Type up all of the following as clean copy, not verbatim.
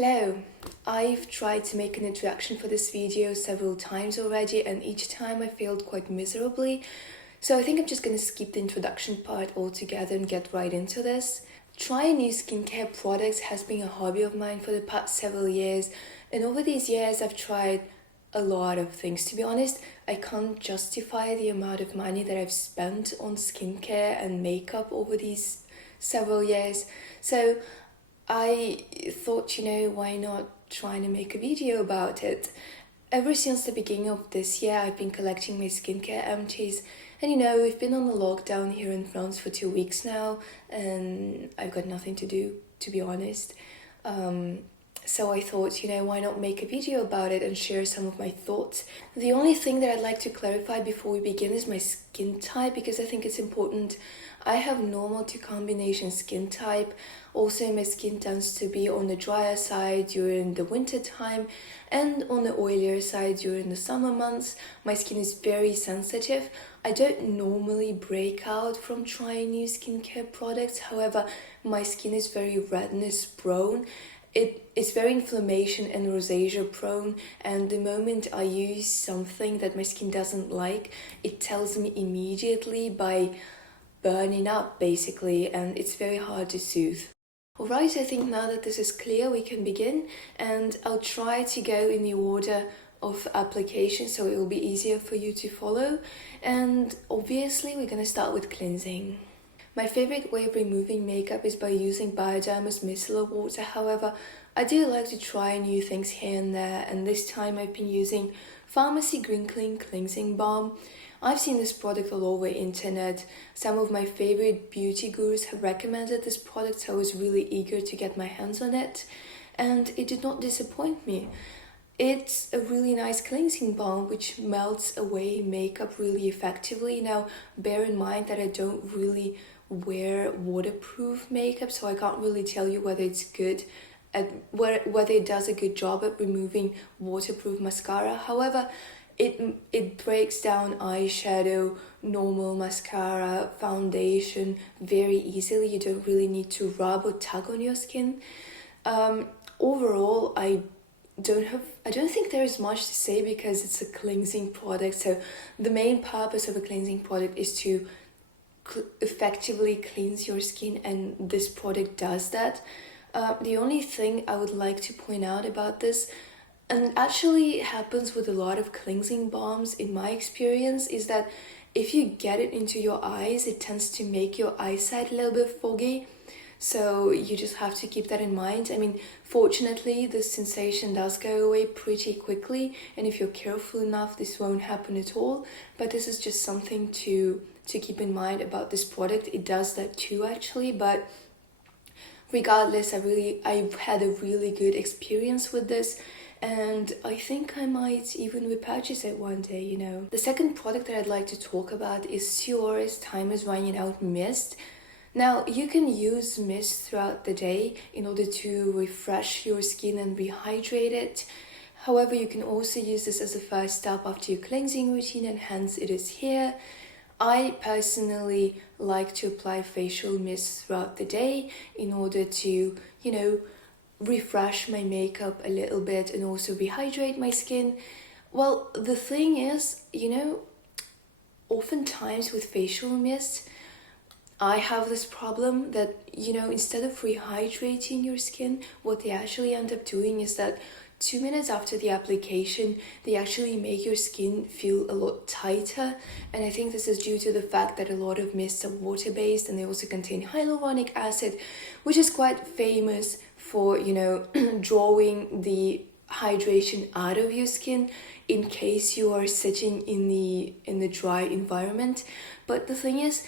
Hello, I've tried to make an introduction for this video several times already and each time I failed quite miserably, so I think I'm just gonna skip the introduction part altogether and get right into this. Trying new skincare products has been a hobby of mine for the past several years, and over these years I've tried a lot of things. To be honest, I can't justify the amount of money that I've spent on skincare and makeup over these several years, so I thought, why not trying to make a video about it. Ever since the beginning of this year, I've been collecting my skincare empties, and we've been on a lockdown here in France for 2 weeks now, and I've got nothing to do, to be honest. So I thought, why not make a video about it and share some of my thoughts. The only thing that I'd like to clarify before we begin is my skin type, because I think it's important. I have normal to combination skin type. Also, my skin tends to be on the drier side during the winter time and on the oilier side during the summer months. My skin is very sensitive. I don't normally break out from trying new skincare products. However, my skin is very redness prone. It's very inflammation and rosacea prone, and the moment I use something that my skin doesn't like, it tells me immediately by burning up basically, and it's very hard to soothe. Alright, I think now that this is clear we can begin, and I'll try to go in the order of application so it will be easier for you to follow. And obviously we're gonna start with cleansing. My favorite way of removing makeup is by using Bioderma's micellar water. However, I do like to try new things here and there, and this time I've been using FARMACY Green Clean Cleansing Balm. I've seen this product all over internet. Some of my favorite beauty gurus have recommended this product, so I was really eager to get my hands on it, and it did not disappoint me. It's a really nice cleansing balm which melts away makeup really effectively. Now, bear in mind that I don't really wear waterproof makeup, so I can't really tell you whether it's good at whether it does a good job at removing waterproof mascara. However, it breaks down eyeshadow, normal mascara, foundation very easily. You don't really need to rub or tug on your skin. Overall, I don't think there is much to say because it's a cleansing product. So the main purpose of a cleansing product is to effectively cleanse your skin, and this product does that. The only thing I would like to point out about this, and actually happens with a lot of cleansing balms in my experience, is that if you get it into your eyes, it tends to make your eyesight a little bit foggy. So you just have to keep that in mind. I mean, fortunately, this sensation does go away pretty quickly, and if you're careful enough, this won't happen at all. But this is just something to keep in mind about this product. It does that too, actually, but regardless, I've had a really good experience with this, and I think I might even repurchase it one day, The second product that I'd like to talk about is SIORIS Time is Running Out Mist. Now, you can use mist throughout the day in order to refresh your skin and rehydrate it. However, you can also use this as a first step after your cleansing routine, and hence it is here. I personally like to apply facial mist throughout the day in order to, refresh my makeup a little bit and also rehydrate my skin. Well, the thing is, oftentimes with facial mist, I have this problem that, instead of rehydrating your skin, what they actually end up doing is that 2 minutes after the application, they actually make your skin feel a lot tighter. And I think this is due to the fact that a lot of mists are water-based, and they also contain hyaluronic acid, which is quite famous for, drawing the hydration out of your skin in case you are sitting in the dry environment. But the thing is,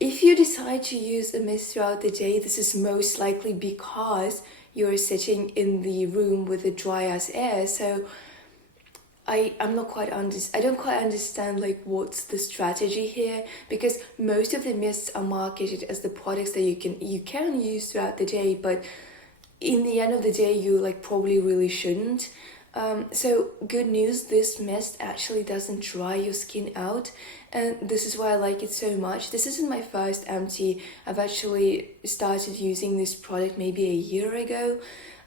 if you decide to use a mist throughout the day, this is most likely because you're sitting in the room with the dry as air. So I don't quite understand what's the strategy here, because most of the mists are marketed as the products that you can use throughout the day, but in the end of the day you probably really shouldn't. So good news, this mist actually doesn't dry your skin out, and this is why I like it so much. This isn't my first empty. I've actually started using this product maybe a year ago.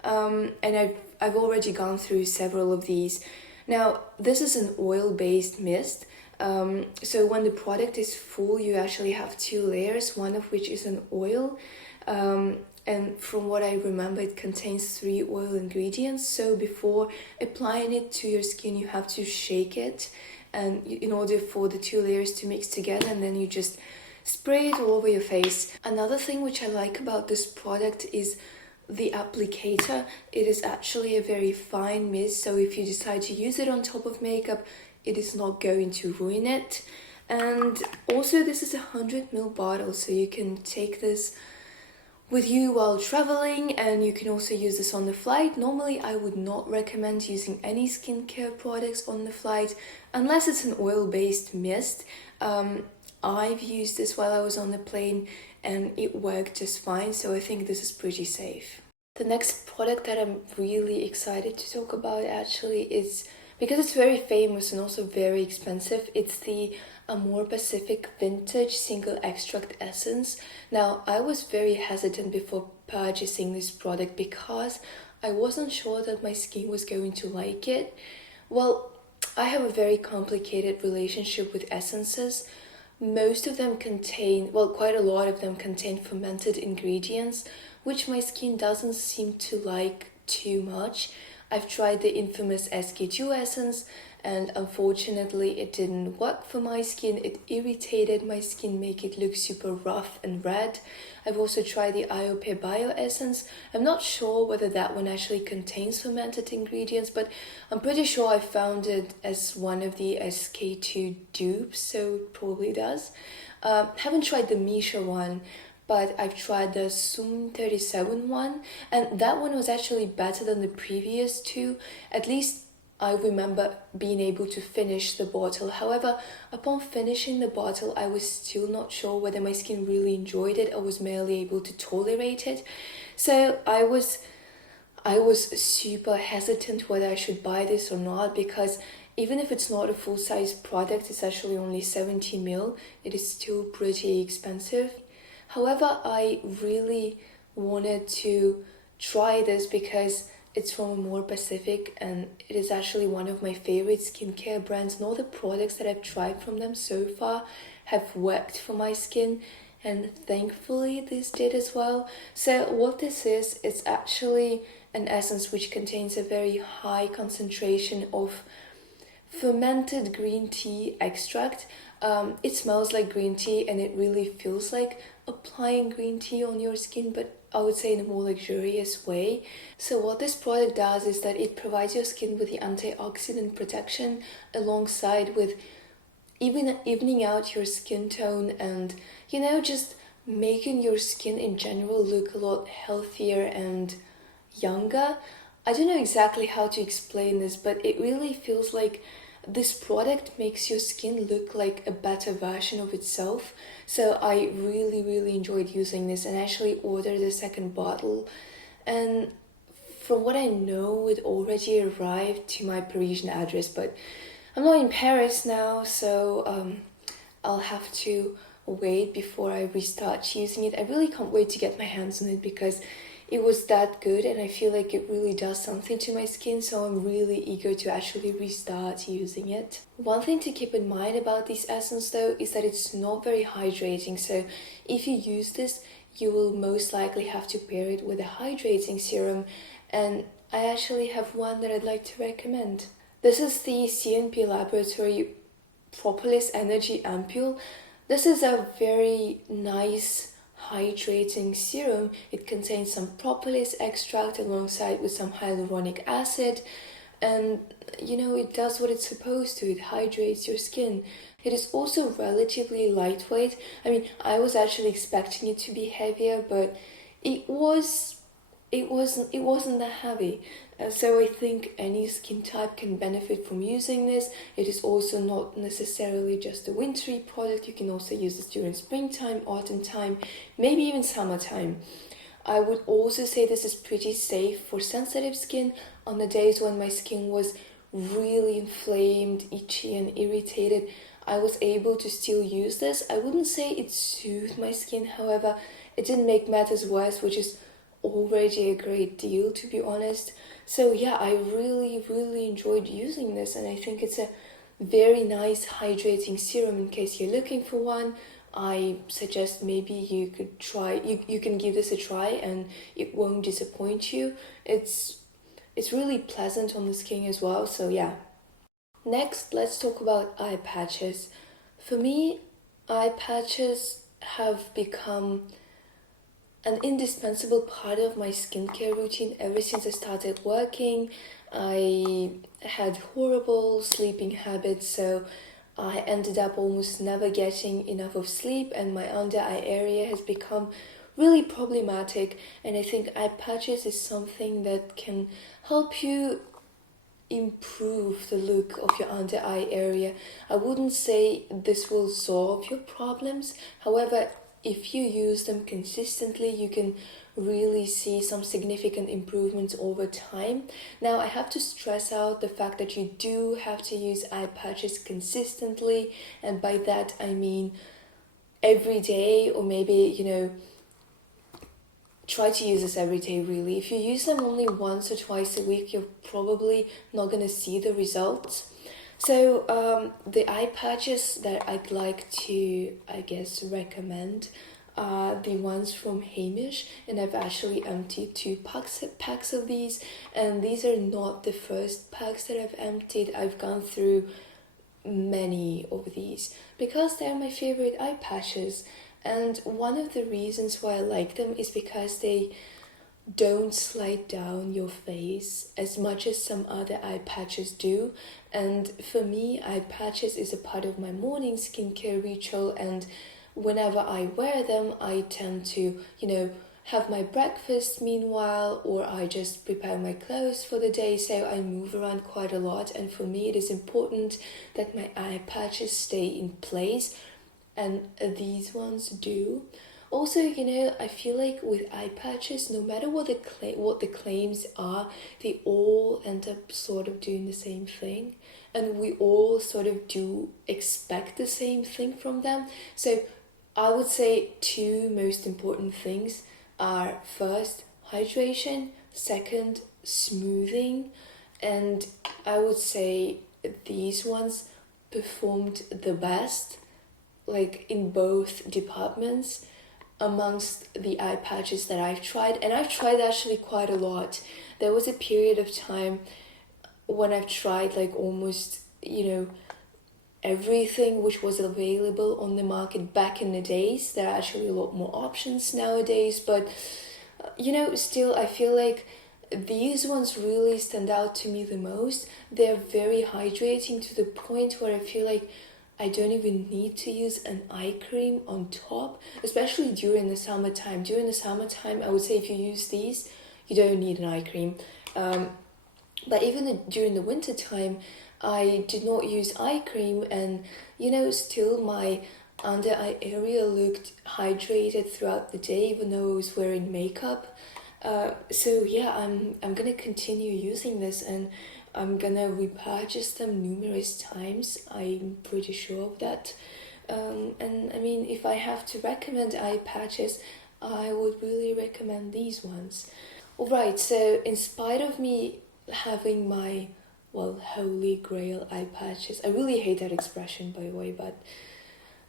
and I've already gone through several of these. Now, this is an oil-based mist. So when the product is full, you actually have 2 layers, one of which is an oil. And from what I remember, it contains 3 oil ingredients. So before applying it to your skin, you have to shake it, and in order for the 2 layers to mix together, and then you just spray it all over your face. Another thing which I like about this product is the applicator. It is actually a very fine mist, so if you decide to use it on top of makeup, it is not going to ruin it. And also, this is a 100 ml bottle, so you can take this with you while traveling, and you can also use this on the flight. Normally, I would not recommend using any skincare products on the flight unless it's an oil-based mist. I've used this while I was on the plane and it worked just fine, so I think this is pretty safe. The next product that I'm really excited to talk about actually is, because it's very famous and also very expensive, it's the AMOREPACIFIC Vintage Single Extract Essence. Now, I was very hesitant before purchasing this product because I wasn't sure that my skin was going to like it. Well, I have a very complicated relationship with essences. Most of them contain, well, quite a lot of them contain fermented ingredients, which my skin doesn't seem to like too much. I've tried the infamous SK2 essence, and unfortunately it didn't work for my skin. It irritated my skin, make it look super rough and red. I've also tried the IOP Bio essence. I'm not sure whether that one actually contains fermented ingredients, but I'm pretty sure I found it as one of the SK2 dupes, so it probably does. Haven't tried the Misha one, but I've tried the Sum 37 one, and that one was actually better than the previous 2. At least I remember being able to finish the bottle. However, upon finishing the bottle, I was still not sure whether my skin really enjoyed it or was merely able to tolerate it. So I was super hesitant whether I should buy this or not, because even if it's not a full-size product, it's actually only 70 ml, it is still pretty expensive. However, I really wanted to try this because it's from AMOREPACIFIC and it is actually one of my favorite skincare brands, and all the products that I've tried from them so far have worked for my skin, and thankfully this did as well. So what this is, it's actually an essence which contains a very high concentration of fermented green tea extract. It smells like green tea and it really feels like applying green tea on your skin, but I would say in a more luxurious way. So what this product does is that it provides your skin with the antioxidant protection alongside with evening out your skin tone and, you know, just making your skin in general look a lot healthier and younger. I don't know exactly how to explain this, but it really feels like this product makes your skin look like a better version of itself. So I really enjoyed using this and actually ordered a second bottle. And from what I know, it already arrived to my Parisian address, but I'm not in Paris now, so I'll have to wait before I restart using it. I really can't wait to get my hands on it because it was that good and I feel like it really does something to my skin, so I'm really eager to actually restart using it. One thing to keep in mind about this essence though is that it's not very hydrating, so if you use this, you will most likely have to pair it with a hydrating serum, and I actually have one that I'd like to recommend. This is the CNP Laboratory Propolis Energy Ampule. This is a very nice hydrating serum. It contains some propolis extract alongside with some hyaluronic acid, and you know, it does what it's supposed to. It hydrates your skin. It is also relatively lightweight. I mean, I was actually expecting it to be heavier, but it wasn't that heavy. So I think any skin type can benefit from using this. It is also not necessarily just a wintry product. You can also use this during springtime, autumn time, maybe even summertime. I would also say this is pretty safe for sensitive skin. On the days when my skin was really inflamed, itchy and irritated, I was able to still use this. I wouldn't say it soothed my skin, however, it didn't make matters worse, which is already a great deal, to be honest. So yeah, I really enjoyed using this, and I think it's a very nice hydrating serum. In case you're looking for one, I suggest maybe you could try, you can give this a try and it won't disappoint you. It's really pleasant on the skin as well, so yeah. Next, let's talk about eye patches. For me, eye patches have become an indispensable part of my skincare routine ever since I started working. I had horrible sleeping habits, so I ended up almost never getting enough of sleep, and my under eye area has become really problematic. And I think eye patches is something that can help you improve the look of your under eye area. I wouldn't say this will solve your problems. However, if you use them consistently, you can really see some significant improvements over time. Now, I have to stress out the fact that you do have to use eye patches consistently, and by that I mean every day, or maybe, try to use this every day really. If you use them only once or twice a week, you're probably not going to see the results. So the eye patches that I'd like to, I guess, recommend are the ones from HEIMISH, and I've actually emptied 2 packs of these, and these are not the first packs that I've emptied. I've gone through many of these because they're my favorite eye patches, and one of the reasons why I like them is because they don't slide down your face as much as some other eye patches do. And for me, eye patches is a part of my morning skincare ritual, and whenever I wear them, I tend to, have my breakfast meanwhile, or I just prepare my clothes for the day, so I move around quite a lot, and for me it is important that my eye patches stay in place, and these ones do. Also, I feel like with eye patches, no matter what the claims are, they all end up sort of doing the same thing, and we all sort of do expect the same thing from them. So I would say 2 most important things are, first, hydration, second, smoothing, and I would say these ones performed the best, like in both departments, amongst the eye patches that I've tried, and I've tried actually quite a lot. There was a period of time when I've tried like almost, everything which was available on the market back in the days. There are actually a lot more options nowadays, but still I feel like these ones really stand out to me the most. They're very hydrating to the point where I feel like I don't even need to use an eye cream on top, especially during the summertime. During the summertime, I would say if you use these, you don't need an eye cream. But even during the winter time, I did not use eye cream, and still my under eye area looked hydrated throughout the day, even though I was wearing makeup. So yeah, I'm gonna continue using this, and I'm gonna repurchase them numerous times. I'm pretty sure of that. And I mean, if I have to recommend eye patches, I would really recommend these ones. Alright, so in spite of me having my, holy grail eye patches, I really hate that expression, by the way, but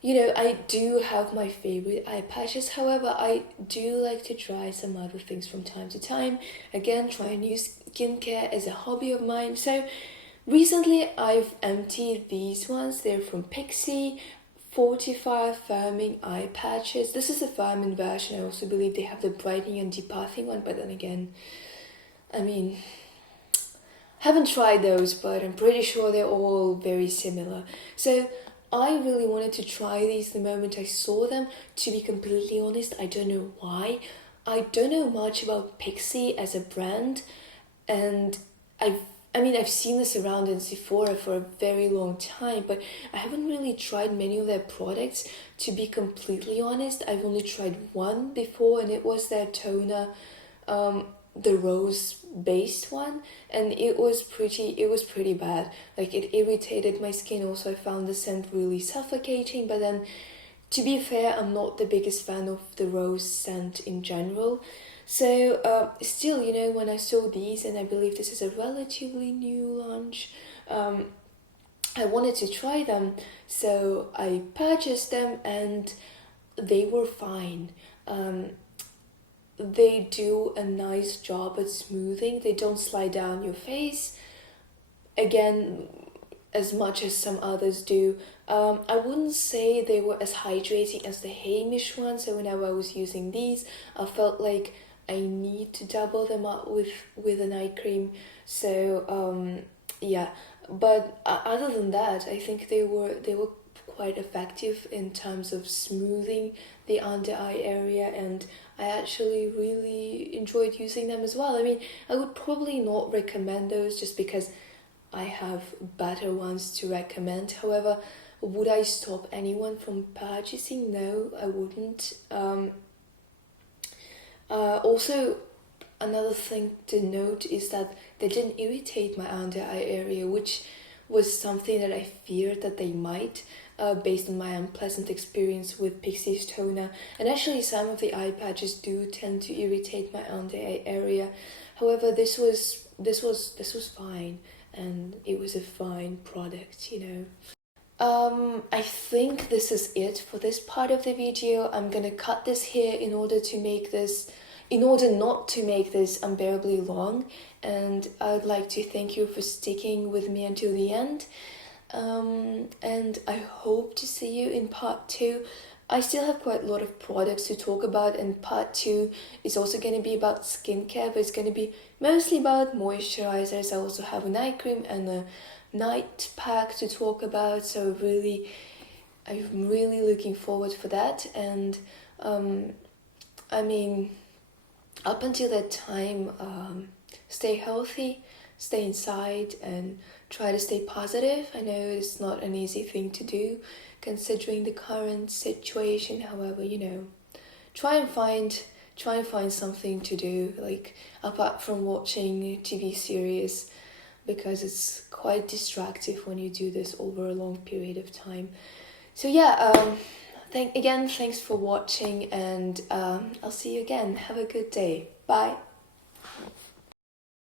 I do have my favorite eye patches. However, I do like to try some other things from time to time. Again, trying new skincare is a hobby of mine. So recently I've emptied these ones. They're from PIXI, FortifEYE Firming Eye Patches. This is the firming version. I also believe they have the brightening and depathing one, but then again, haven't tried those, but I'm pretty sure they're all very similar. So I really wanted to try these the moment I saw them. To be completely honest, I don't know why. I don't know much about PIXI as a brand, and I've seen this around in Sephora for a very long time, but I haven't really tried many of their products. To be completely honest, I've only tried one before, and it was their toner, the rose-based one, and it was pretty bad. Like, it irritated my skin. Also, I found the scent really suffocating, but then, to be fair, I'm not the biggest fan of the rose scent in general. So still, you know, when I saw these, and I believe this is a relatively new launch, I wanted to try them, so I purchased them and they were fine. They do a nice job at smoothing. They don't slide down your face, again, as much as some others do. I wouldn't say they were as hydrating as the HEIMISH ones, so whenever I was using these, I felt like I need to double them up with a night cream. So yeah, but other than that, I think they were quite effective in terms of smoothing the under eye area, and I actually really enjoyed using them as well. I mean, I would probably not recommend those just because I have better ones to recommend. However, would I stop anyone from purchasing? No, I wouldn't. Also, another thing to note is that they didn't irritate my under eye area, which was something that I feared that they might, based on my unpleasant experience with PIXI's toner. And actually, some of the eye patches do tend to irritate my under eye area. However, this was fine, and it was a fine product, you know. I think this is it for this part of the video. I'm gonna cut this here in order not to make this unbearably long, and I'd like to thank you for sticking with me until the end. And I hope to see you in part 2. I still have quite a lot of products to talk about, and part 2 is also going to be about skincare, but it's going to be mostly about moisturizers. I also have a night cream and a night pack to talk about, so I'm really looking forward for that. And I mean, up until that time, stay healthy, stay inside, and try to stay positive. I know it's not an easy thing to do considering the current situation. However, you know, try and find something to do, like apart from watching TV series, because it's quite distracting when you do this over a long period of time. So yeah, thanks for watching, and I'll see you again. Have a good day. Bye.